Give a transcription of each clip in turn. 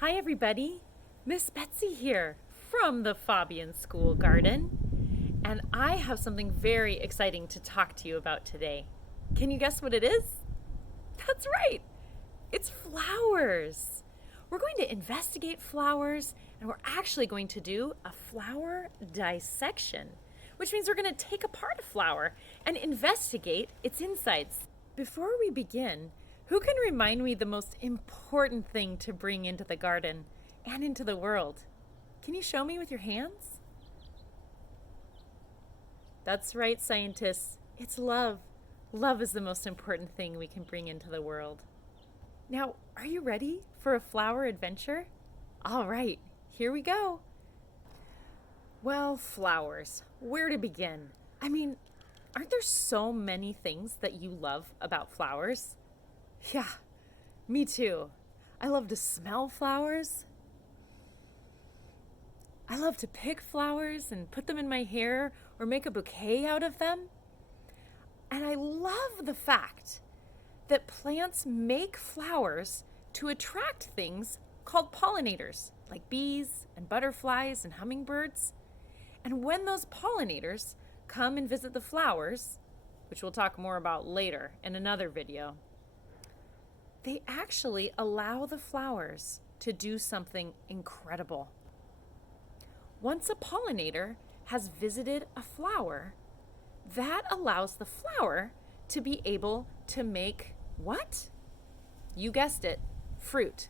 Hi everybody, Miss Betsy here from the Fabian School Garden, and I have something very exciting to talk to you about today. Can you guess what it is? That's right, it's flowers. We're going to investigate flowers, and we're actually going to do a flower dissection, which means we're going to take apart a flower and investigate its insides. Before we begin, who can remind me the most important thing to bring into the garden and into the world? Can you show me with your hands? That's right, scientists. It's love. Love is the most important thing we can bring into the world. Now, are you ready for a flower adventure? All right, here we go. Well, flowers. Where to begin? I mean, aren't there so many things that you love about flowers? Yeah, me too. I love to smell flowers. I love to pick flowers and put them in my hair or make a bouquet out of them. And I love the fact that plants make flowers to attract things called pollinators, like bees and butterflies and hummingbirds. And when those pollinators come and visit the flowers, which we'll talk more about later in another video, they actually allow the flowers to do something incredible. Once a pollinator has visited a flower, that allows the flower to be able to make what? You guessed it, fruit.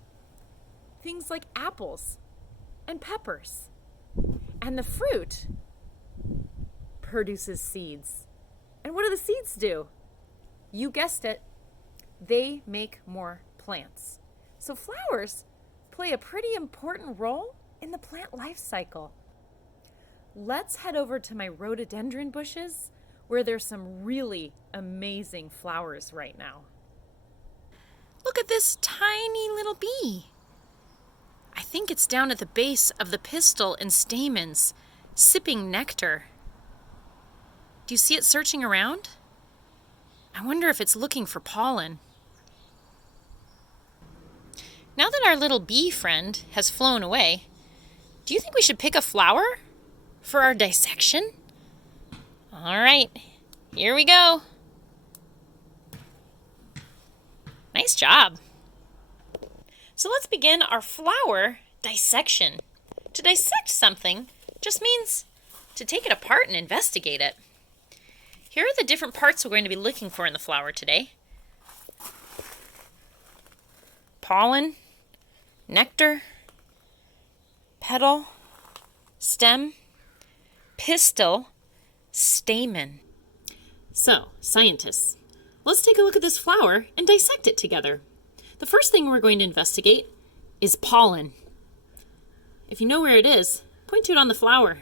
Things like apples and peppers. And the fruit produces seeds. And what do the seeds do? You guessed it. They make more plants. So flowers play a pretty important role in the plant life cycle. Let's head over to my rhododendron bushes where there's some really amazing flowers right now. Look at this tiny little bee. I think it's down at the base of the pistil and stamens, sipping nectar. Do you see it searching around? I wonder if it's looking for pollen. Now that our little bee friend has flown away, do you think we should pick a flower for our dissection? All right, here we go. Nice job. So let's begin our flower dissection. To dissect something just means to take it apart and investigate it. Here are the different parts we're going to be looking for in the flower today. Pollen, nectar, petal, stem, pistil, stamen. So, scientists, let's take a look at this flower and dissect it together. The first thing we're going to investigate is pollen. If you know where it is, point to it on the flower.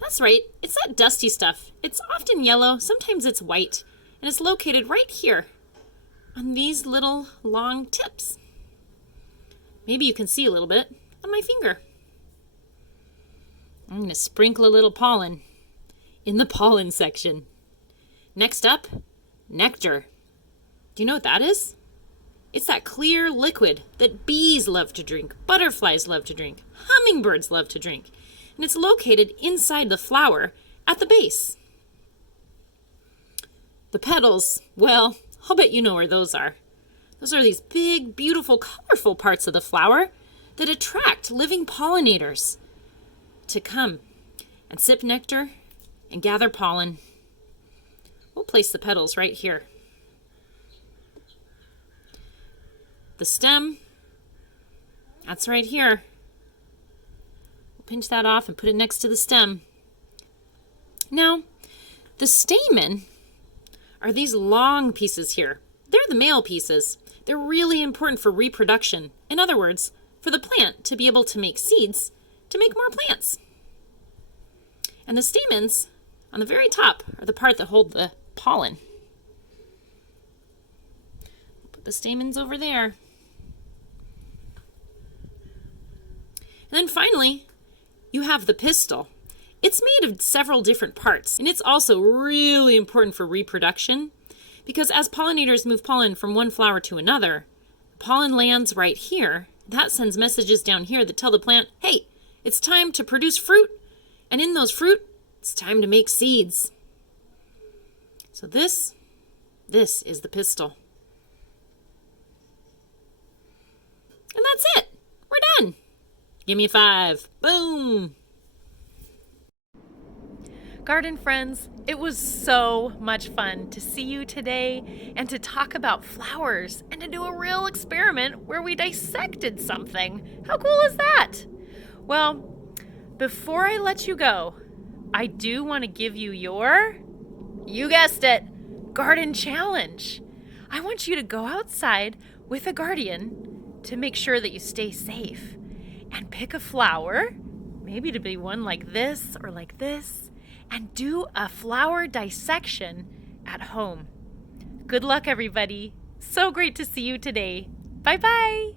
That's right, it's that dusty stuff. It's often yellow, sometimes it's white, and it's located right here on these little long tips. Maybe you can see a little bit on my finger. I'm going to sprinkle a little pollen in the pollen section. Next up, nectar. Do you know what that is? It's that clear liquid that bees love to drink, butterflies love to drink, hummingbirds love to drink. And it's located inside the flower at the base. The petals, well, I'll bet you know where those are. Those are these big, beautiful, colorful parts of the flower that attract living pollinators to come and sip nectar and gather pollen. We'll place the petals right here. The stem, that's right here. We'll pinch that off and put it next to the stem. Now, the stamen are these long pieces here. They're the male pieces. They're really important for reproduction. In other words, for the plant to be able to make seeds to make more plants. And the stamens on the very top are the part that hold the pollen. Put the stamens over there. And then finally, you have the pistil. It's made of several different parts, and it's also really important for reproduction because as pollinators move pollen from one flower to another, pollen lands right here That sends messages down here that tell the plant, hey, it's time to produce fruit. And in those fruit, it's time to make seeds. So this is the pistil. And that's it. We're done. Give me a 5. Boom. Garden friends, it was so much fun to see you today and to talk about flowers and to do a real experiment where we dissected something. How cool is that? Well, before I let you go, I do want to give you your, you guessed it, garden challenge. I want you to go outside with a guardian to make sure that you stay safe and pick a flower, maybe to be one like this or like this, and do a flower dissection at home. Good luck, everybody. So great to see you today. Bye-bye.